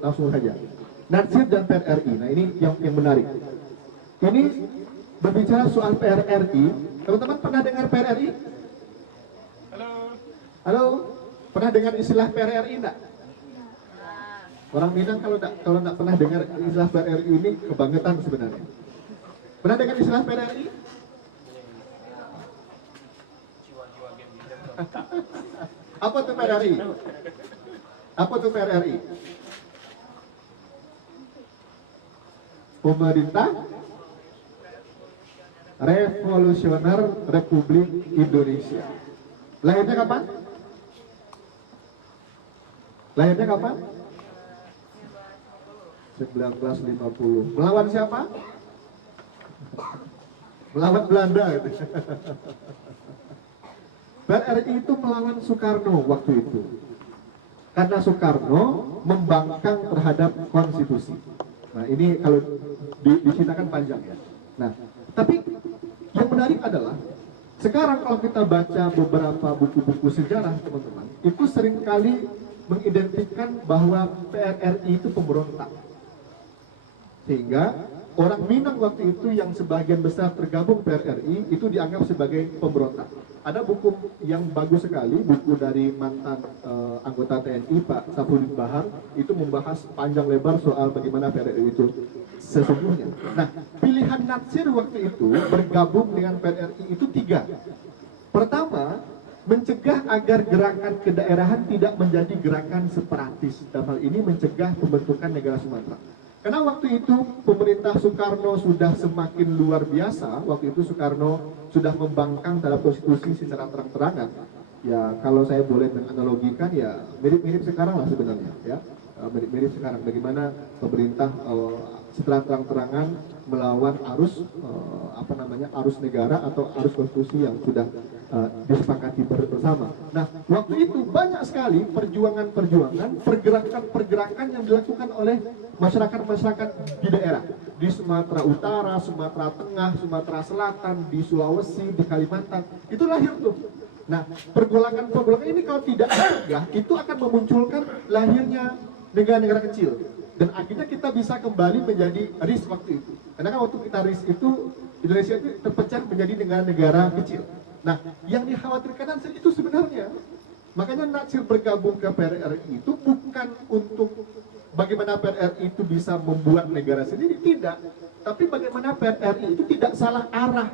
langsung saja. Natsir dan PRRI. Nah ini yang menarik. Ini berbicara soal PRRI. Teman-teman pernah dengar PRRI? Halo? Pernah dengar istilah PRRI enggak? Orang Minang kalau enggak pernah dengar istilah PRRI ini kebangetan sebenarnya. Pernah dengar istilah PRRI? Apa tuh PRRI? Apa tuh PRRI? Pemerintah Revolusioner Republik Indonesia. Lahirnya kapan? Lahirnya kapan? 1950. Melawan siapa? Melawan Belanda gitu. PRRI itu melawan Soekarno waktu itu. Karena Soekarno membangkang terhadap konstitusi. Nah ini kalau diceritakan panjang ya. Nah, tapi yang menarik adalah sekarang kalau kita baca beberapa buku-buku sejarah teman-teman, itu seringkali mengidentikan bahwa PRRI itu pemberontak. Sehingga orang Minang waktu itu yang sebagian besar tergabung PRRI itu dianggap sebagai pemberontak. Ada buku yang bagus sekali, buku dari mantan anggota TNI Pak Safruddin Bahar, itu membahas panjang lebar soal bagaimana PRRI itu sesungguhnya. Nah, pilihan Natsir waktu itu bergabung dengan PRRI itu 3. Pertama, mencegah agar gerakan kedaerahan tidak menjadi gerakan separatis. Dalam hal ini mencegah pembentukan negara Sumatera. Karena waktu itu pemerintah Soekarno sudah semakin luar biasa. Waktu itu Soekarno sudah membangkang dalam konstitusi secara terang-terangan. Ya kalau saya boleh menganalogikan ya mirip-mirip sekarang lah sebenarnya ya. Mirip-mirip sekarang bagaimana pemerintah secara terang-terangan melawan arus arus negara atau arus konstitusi yang sudah disepakati bersama. Nah, waktu itu banyak sekali perjuangan-perjuangan, pergerakan-pergerakan yang dilakukan oleh masyarakat-masyarakat di daerah, di Sumatera Utara, Sumatera Tengah, Sumatera Selatan, di Sulawesi, di Kalimantan, itu lahir tuh. Nah, pergolakan-pergolakan ini kalau tidak dicegah, itu akan memunculkan lahirnya negara-negara kecil. Dan akhirnya kita bisa kembali menjadi RIS waktu itu. Karena kan waktu kita RIS itu, Indonesia itu terpecah menjadi negara-negara kecil. Nah, yang dikhawatirkan itu sebenarnya, makanya Natsir bergabung ke PRRI itu bukan untuk bagaimana PRRI itu bisa membuat negara sendiri, tidak. Tapi bagaimana PRRI itu tidak salah arah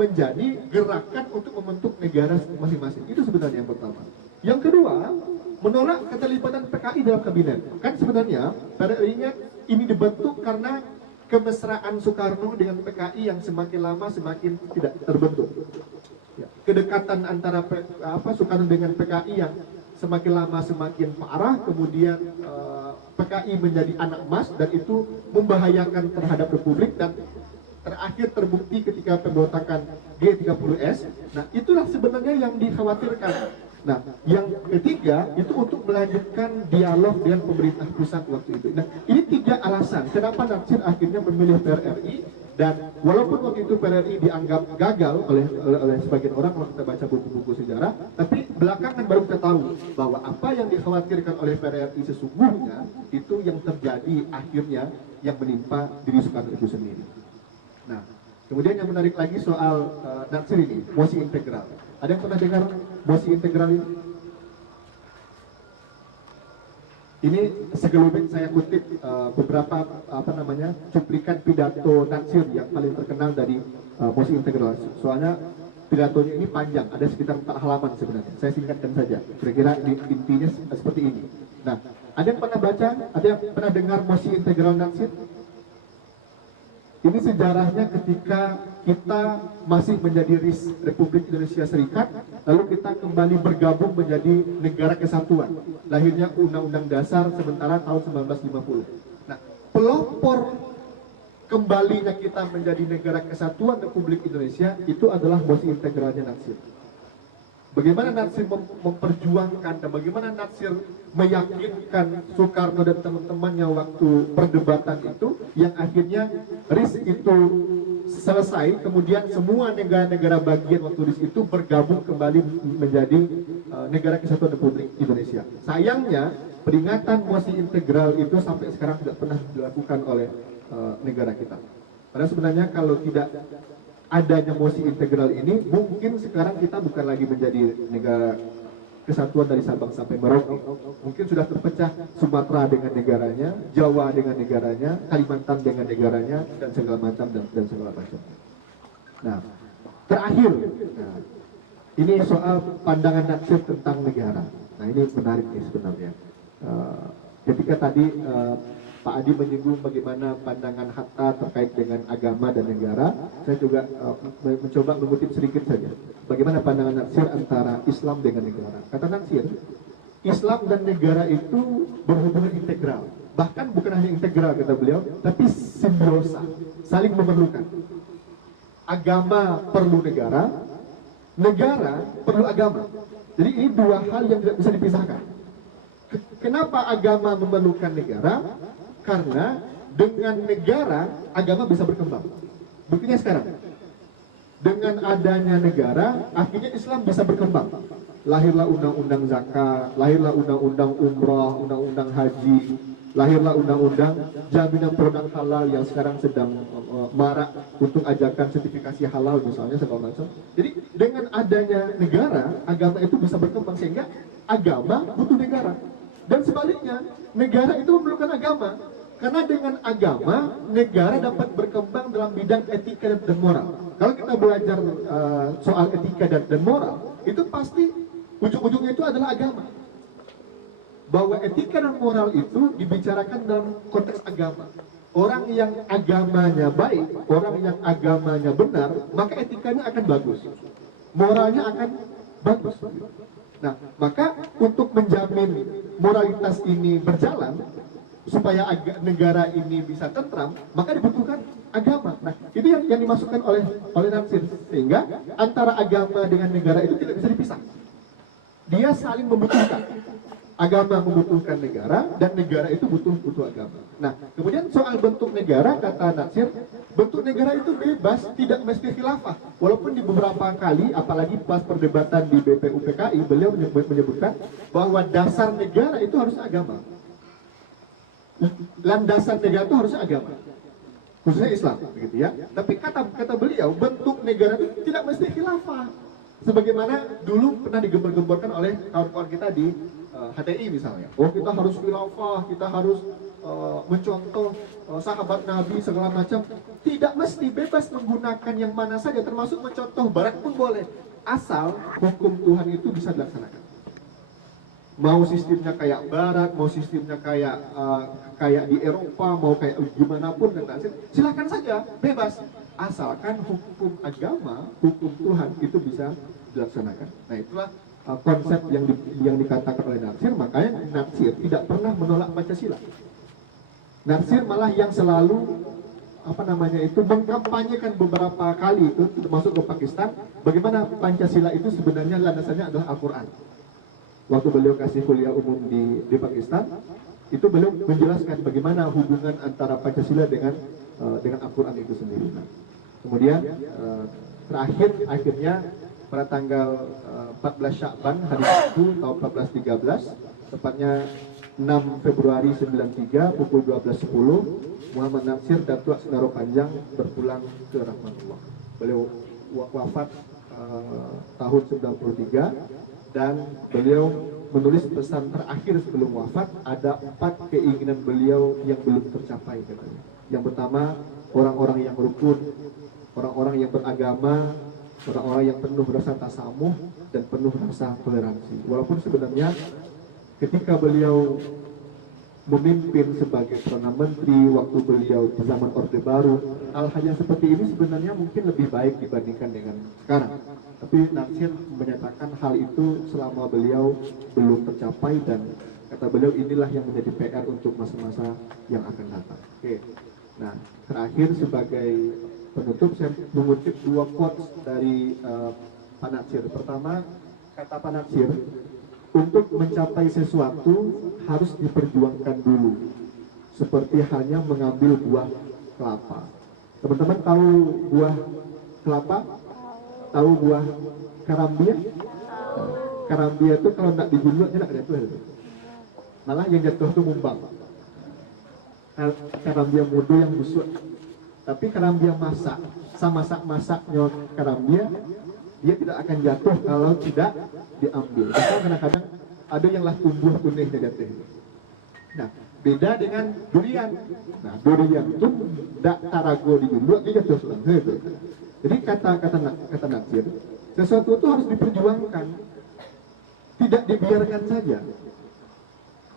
menjadi gerakan untuk membentuk negara masing-masing. Itu sebenarnya yang pertama. Yang kedua, menolak keterlibatan PKI dalam kabinet. Kan sebenarnya PRRI-nya ini dibentuk karena kemesraan Soekarno dengan PKI yang semakin lama semakin tidak terbentuk. Ya, kedekatan antara Soekarno dengan PKI yang semakin lama semakin parah, kemudian PKI menjadi anak emas dan itu membahayakan terhadap Republik dan terakhir terbukti ketika pemberontakan G30S. Nah, itulah sebenarnya yang dikhawatirkan. Nah, yang ketiga itu untuk melanjutkan dialog dengan pemerintah pusat waktu itu. Nah, ini 3 alasan kenapa Natsir akhirnya memilih PRRI, dan walaupun waktu itu PRRI dianggap gagal oleh sebagian orang kalau kita baca buku-buku sejarah, tapi belakangan baru kita tahu bahwa apa yang dikhawatirkan oleh PRRI sesungguhnya itu yang terjadi akhirnya yang menimpa diri Soekarno itu sendiri. Nah, kemudian yang menarik lagi soal Natsir ini, mosi integral. Ada yang pernah dengar mosi integral ini? Ini segelumit saya kutip beberapa cuplikan pidato Natsir yang paling terkenal dari mosi integral. Soalnya pidatonya ini panjang, ada sekitar 4 halaman sebenarnya. Saya singkatkan saja. Kira-kira intinya seperti ini. Nah, ada yang pernah baca? Ada yang pernah dengar mosi integral Natsir? Ini sejarahnya ketika kita masih menjadi RIS Republik Indonesia Serikat, lalu kita kembali bergabung menjadi negara kesatuan. Lahirnya Undang-Undang Dasar sementara tahun 1950. Nah, pelopor kembalinya kita menjadi negara kesatuan Republik Indonesia itu adalah mosi integralnya Natsir. Bagaimana Natsir memperjuangkan dan bagaimana Natsir meyakinkan Soekarno dan teman-temannya waktu perdebatan itu, yang akhirnya RIS itu selesai, kemudian semua negara-negara bagian waktu RIS itu bergabung kembali menjadi negara kesatuan Republik Indonesia. Sayangnya peringatan mosi integral itu sampai sekarang tidak pernah dilakukan oleh negara kita. Padahal sebenarnya kalau tidak adanya mosi integral ini, mungkin sekarang kita bukan lagi menjadi negara kesatuan dari Sabang sampai Merauke. Mungkin sudah terpecah Sumatera dengan negaranya, Jawa dengan negaranya, Kalimantan dengan negaranya, dan segala macam dan segala macam. Nah, terakhir, ini soal pandangan Natsir tentang negara. Nah, ini menarik nih sebenarnya. Ketika tadi Pak Adi menyinggung bagaimana pandangan Hatta terkait dengan agama dan negara, saya juga mencoba mengutip sedikit saja. Bagaimana pandangan Natsir antara Islam dengan negara. Kata Natsir, Islam dan negara itu berhubungan integral. Bahkan bukan hanya integral kata beliau, tapi simbiosa, saling memerlukan. Agama perlu negara, negara perlu agama. Jadi ini dua hal yang tidak bisa dipisahkan. Kenapa agama memerlukan negara? Karena dengan negara, agama bisa berkembang. Buktinya sekarang, dengan adanya negara, akhirnya Islam bisa berkembang. Lahirlah undang-undang zakat, lahirlah undang-undang umrah, undang-undang haji, lahirlah undang-undang jaminan produk halal yang sekarang sedang marak untuk ajakan sertifikasi halal misalnya segala macam. Jadi dengan adanya negara, agama itu bisa berkembang sehingga agama butuh negara. Dan sebaliknya, negara itu memerlukan agama. Karena dengan agama, negara dapat berkembang dalam bidang etika dan moral. Kalau kita belajar soal etika dan moral, itu pasti ujung-ujungnya itu adalah agama. Bahwa etika dan moral itu dibicarakan dalam konteks agama. Orang yang agamanya baik, orang yang agamanya benar, maka etikanya akan bagus. Moralnya akan bagus. Nah, maka untuk menjamin moralitas ini berjalan, supaya negara ini bisa tentram, maka dibutuhkan agama. Nah, itu yang dimasukkan oleh Natsir. Sehingga antara agama dengan negara itu tidak bisa dipisah. Dia saling membutuhkan. Agama membutuhkan negara, dan negara itu butuh agama. Nah, kemudian soal bentuk negara, kata Natsir, bentuk negara itu bebas, tidak mesti khilafah. Walaupun di beberapa kali, apalagi pas perdebatan di BPUPKI, beliau menyebutkan bahwa dasar negara itu harusnya agama. Landasan negara itu harusnya agama, khususnya Islam, begitu ya. Tapi kata beliau, bentuk negara itu tidak mesti khilafah. Sebagaimana dulu pernah digembar-gemborkan oleh kawan-kawan kita di HTI misalnya. Oh, kita harus khilafah, kita harus mencontoh sahabat Nabi segala macam. Tidak mesti, bebas menggunakan yang mana saja, termasuk mencontoh barat pun boleh, asal hukum Tuhan itu bisa dilaksanakan. Mau sistemnya kayak barat, mau sistemnya kayak di Eropa, mau kayak gimana pun, dan silakan saja, bebas, asalkan hukum agama, hukum Tuhan itu bisa dilaksanakan. Nah, itulah konsep yang dikatakan oleh Natsir. Makanya Natsir tidak pernah menolak Pancasila. Natsir malah yang selalu mengkampanyekan beberapa kali itu, termasuk ke Pakistan, bagaimana Pancasila itu sebenarnya landasannya adalah Al-Quran. Waktu beliau kasih kuliah umum di Pakistan, itu beliau menjelaskan bagaimana hubungan antara Pancasila dengan Al-Quran itu sendiri. Nah, kemudian akhirnya pada tanggal 14 Sya'ban hari Sabtu tahun 1413, tepatnya 6 Februari 93 pukul 12.10, Muhammad Natsir Datuk Senaro Panjang berpulang ke rahmatullah. Beliau wafat tahun 93. Dan beliau menulis pesan terakhir sebelum wafat, ada 4 keinginan beliau yang belum tercapai katanya. Yang pertama, orang-orang yang rukun, orang-orang yang beragama, orang-orang yang penuh rasa tasamuh dan penuh rasa toleransi. Walaupun sebenarnya ketika beliau memimpin sebagai Perdana Menteri, waktu beliau di zaman Orde Baru, hal-hal yang seperti ini sebenarnya mungkin lebih baik dibandingkan dengan sekarang. Tapi Natsir menyatakan hal itu selama beliau belum tercapai, dan kata beliau inilah yang menjadi PR untuk masa-masa yang akan datang. Oke. Nah, terakhir sebagai penutup saya mengutip 2 quotes dari Pak Natsir. Pertama, kata Pak Natsir, untuk mencapai sesuatu harus diperjuangkan dulu, seperti hanya mengambil buah kelapa. Teman-teman tahu buah kelapa? Tahu buah karambia? Karambia itu kalau tidak digulung enak, itu. malah yang jatuh itu mumbang. Karambia mudu yang busuk. Tapi karambia masak, masak-masaknya karambia, dia tidak akan jatuh kalau tidak diambil. Bahkan kadang-kadang ada yang lah tumbuh tunihnya jatuh. Nah, beda dengan durian. Nah, durian itu tidak tarago di dulu, dia jatuh langsung. Jadi kata Natsir, sesuatu itu harus diperjuangkan, tidak dibiarkan saja.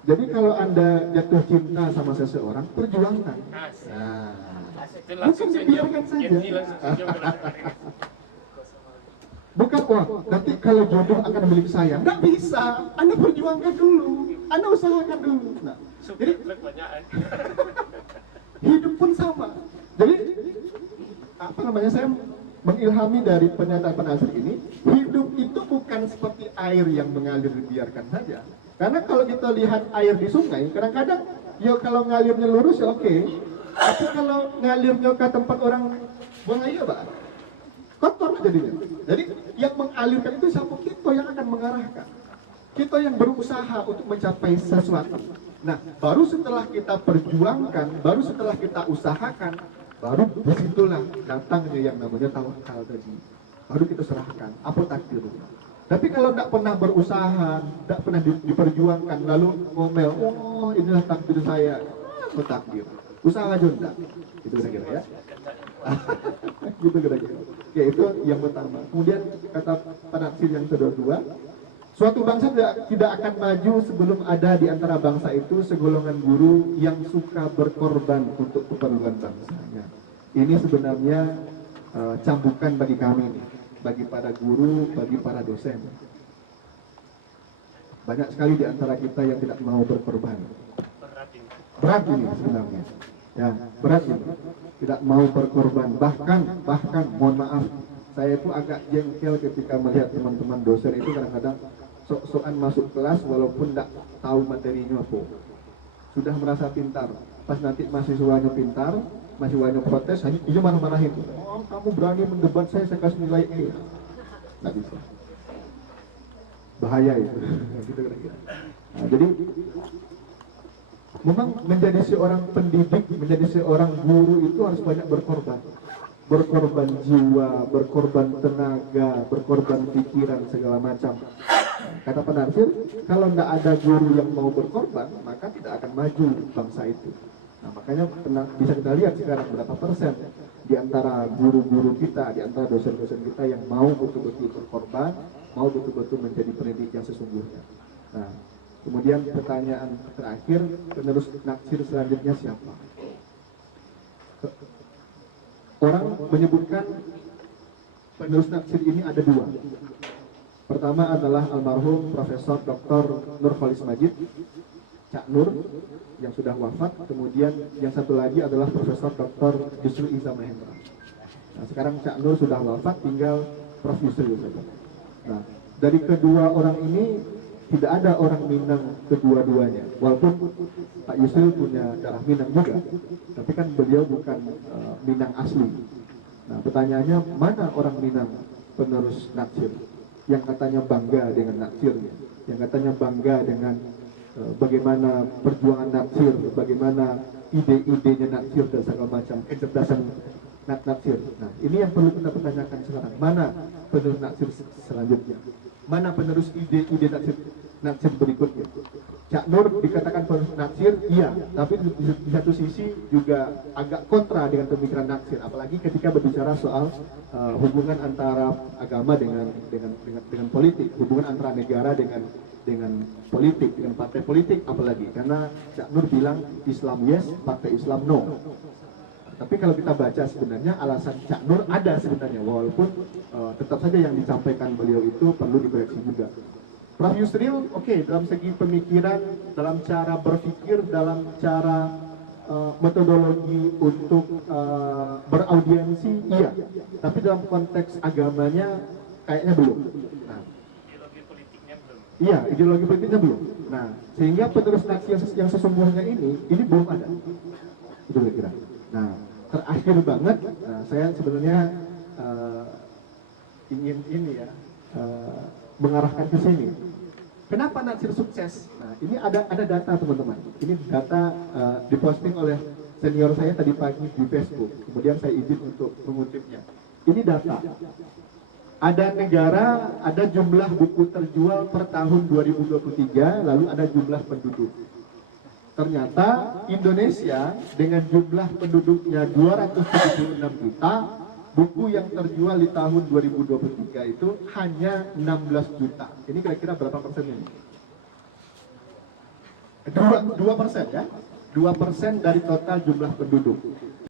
Jadi kalau Anda jatuh cinta sama seseorang, perjuangkan. Nah, bukan dibiarkan saja. Bukan, wah, nanti kalau jodoh akan milik saya. Nggak bisa, Anda perjuangkan dulu, Anda usahakan dulu. Nah, jadi hidup pun sama. Jadi apa namanya, saya mengilhami dari pernyataan penasihat ini, hidup itu bukan seperti air yang mengalir dibiarkan saja. Karena kalau kita lihat air di sungai, kadang-kadang ya kalau ngalirnya lurus ya oke. Tapi kalau ngalirnya ke tempat orang buang air, Pak, kotor jadinya. Jadi yang mengalirkan itu siapa? Kita yang akan mengarahkan. Kita yang berusaha untuk mencapai sesuatu. Nah, baru setelah kita perjuangkan, baru setelah kita usahakan, baru disitulah datangnya yang namanya tawakal tadi. Baru kita serahkan, apa takdir. Tapi kalau tidak pernah berusaha, tidak pernah diperjuangkan, lalu ngomel, oh inilah takdir saya, apa takdir. Usaha aja enggak. Itu kira-kira ya. Gitu kira-kira. Oke, itu yang pertama. Kemudian kata Natsir yang kedua, suatu bangsa tidak akan maju sebelum ada di antara bangsa itu segolongan guru yang suka berkorban untuk keperluan bangsanya. Ini sebenarnya cambukan bagi kami nih, bagi para guru, bagi para dosen. Banyak sekali di antara kita yang tidak mau berkorban. Berat ini sebenarnya. Ya, berat ini. Tidak mau berkorban. Bahkan mohon maaf, saya itu agak jengkel ketika melihat teman-teman dosen itu kadang-kadang sok-sokan masuk kelas walaupun tidak tahu materinya apa. Sudah merasa pintar. Pas nanti mahasiswanya pintar, mahasiswanya protes, hanya dia marah-marahin. Oh, kamu berani mendebat saya kasih nilai E. Nggak bisa. Bahaya itu. Gitu kira-kira. Nah, jadi memang menjadi seorang pendidik, menjadi seorang guru itu harus banyak berkorban. Berkorban jiwa, berkorban tenaga, berkorban pikiran, segala macam. Kata Natsir, kalau tidak ada guru yang mau berkorban, maka tidak akan maju bangsa itu. Nah, makanya bisa kita lihat sekarang berapa persen di antara guru-guru kita, di antara dosen-dosen kita yang mau betul-betul berkorban, mau betul-betul menjadi pendidik yang sesungguhnya. Nah, kemudian pertanyaan terakhir, penerus Natsir selanjutnya siapa? Orang menyebutkan penerus Natsir ini ada dua. Pertama adalah almarhum Profesor Dr. Nur Khalis Majid, Cak Nur, yang sudah wafat. Kemudian yang satu lagi adalah Profesor Dr. Yusril Iza Mahendra. Nah, sekarang Cak Nur sudah wafat, tinggal Prof. Yusril saja. Nah, dari kedua orang ini tidak ada orang Minang kedua-duanya. Walaupun Pak Yusril punya darah Minang juga, tapi kan beliau bukan Minang asli. Nah, pertanyaannya, mana orang Minang penerus Natsir yang katanya bangga dengan Natsirnya, yang katanya bangga dengan bagaimana perjuangan Natsir, bagaimana ide-idenya Natsir dan segala macam kecerdasan Natsir. Nah, ini yang perlu kita pertanyakan sekarang. Mana penerus Natsir selanjutnya? Mana penerus ide-ide Natsir berikutnya? Cak Nur dikatakan penerus Natsir, iya, tapi di satu sisi juga agak kontra dengan pemikiran Natsir, apalagi ketika berbicara soal hubungan antara agama dengan politik, hubungan antara negara dengan politik, dengan partai politik, apalagi karena Cak Nur bilang Islam yes, partai Islam no. Tapi kalau kita baca sebenarnya alasan Cak Nur ada sebenarnya, walaupun tetap saja yang disampaikan beliau itu perlu dikoreksi juga. Prof. Yusril, oke, dalam segi pemikiran, dalam cara berpikir, dalam cara metodologi untuk beraudiensi, iya. Tapi dalam konteks agamanya kayaknya belum. Nah, ideologi politiknya belum. Iya, ideologi politiknya belum. Nah, sehingga penerus Natsir yang sesungguhnya ini belum ada. Itu kira-kira. Nah, terakhir banget, saya sebenarnya ingin mengarahkan ke sini. Kenapa Natsir sukses? Nah, ini ada data teman-teman. Ini data diposting oleh senior saya tadi pagi di Facebook. Kemudian saya izin untuk mengutipnya. Ini data. Ada negara, ada jumlah buku terjual per tahun 2023, lalu ada jumlah penduduk. Ternyata Indonesia dengan jumlah penduduknya 276 juta, buku yang terjual di tahun 2023 itu hanya 16 juta. Ini kira-kira berapa persen ini? 2% ya? 2% dari total jumlah penduduk.